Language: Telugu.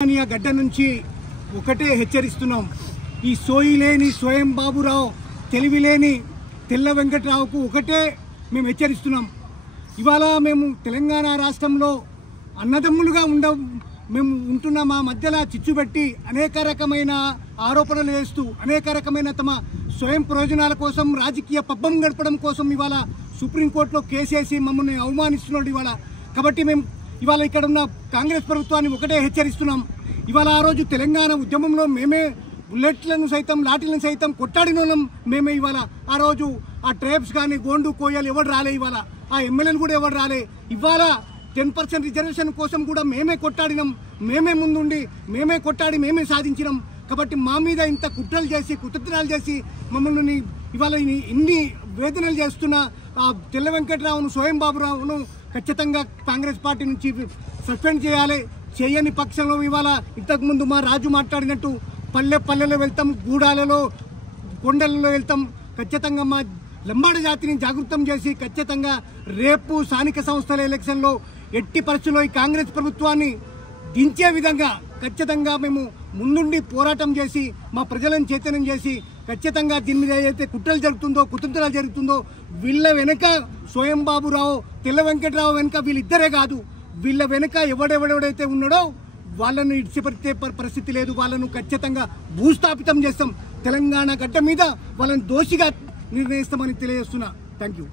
గడ్డ నుంచి ఒకటే హెచ్చరిస్తున్నాం. ఈ సోయిలేని స్వయం బాబురావు, తెలివిలేని తెల్ల వెంకట్రావుకు ఒకటే మేము హెచ్చరిస్తున్నాం. ఇవాళ మేము తెలంగాణ రాష్ట్రంలో అన్నదమ్ములుగా మేము ఉంటున్న మా మధ్యలో చిచ్చుబెట్టి అనేక రకమైన ఆరోపణలు చేస్తూ అనేక రకమైన తమ స్వయం ప్రయోజనాల కోసం రాజకీయ పబ్బం గడపడం కోసం ఇవాళ సుప్రీంకోర్టులో కేసేసి మమ్మల్ని అవమానిస్తున్నాడు ఇవాళ. కాబట్టి మేము ఇవాళ ఇక్కడ ఉన్న కాంగ్రెస్ ప్రభుత్వాన్ని ఒకటే హెచ్చరిస్తున్నాం. ఇవాళ ఆ రోజు తెలంగాణ ఉద్యమంలో మేమే బుల్లెట్లను సైతం లాఠీలను సైతం కొట్టాడిన వాళ్ళం మేమే. ఇవాళ ఆ రోజు ఆ ట్రేబ్స్ కానీ గోండు కోయలు ఎవరు రాలే, ఇవాళ ఆ ఎమ్మెల్యేలు కూడా ఎవరు రాలే. ఇవాళ 10% రిజర్వేషన్ కోసం కూడా మేమే కొట్టాడినాం, మేమే ముందుండి మేమే కొట్టాడి మేమే సాధించినాం. కాబట్టి మా మీద ఇంత కుట్రలు చేసి కుతంత్రాలు చేసి మమ్మల్ని ఇవాళ ఇన్ని వేదనలు చేస్తున్న ఆ తెల్ల వెంకట్రావును స్వయం బాబురావును ఖచ్చితంగా కాంగ్రెస్ పార్టీ నుంచి సస్పెండ్ చేయాలి. చేయని పక్షంలో ఇవాళ ఇంతకుముందు మా రాజు మాట్లాడినట్టు పల్లెల్లో వెళ్తాం, గూడాలలో కొండలలో వెళ్తాం. ఖచ్చితంగా మా లంబాడ జాతిని జాగృతం చేసి ఖచ్చితంగా రేపు స్థానిక సంస్థల ఎలక్షన్లో ఎట్టి పరిస్థితుల్లో ఈ కాంగ్రెస్ ప్రభుత్వాన్ని దించే విధంగా ఖచ్చితంగా మేము ముందుండి పోరాటం చేసి మా ప్రజలను చైతన్యం చేసి ఖచ్చితంగా దీని మీద ఏదైతే కుట్రలు జరుగుతుందో కుతంత్రాలు జరుగుతుందో వీళ్ళ వెనుక స్వయం బాబురావు తెల్ల వెంకట్రావు వెనుక వీళ్ళిద్దరే కాదు, వీళ్ళ వెనుక ఎవడెవడెవడైతే ఉన్నాడో వాళ్ళను ఇడిచిపెట్టే పరిస్థితి లేదు. వాళ్ళను ఖచ్చితంగా భూస్థాపితం చేస్తాం. తెలంగాణ గడ్డ మీద వాళ్ళని దోషిగా నిర్ణయిస్తామని తెలియజేస్తున్నా. Thank you.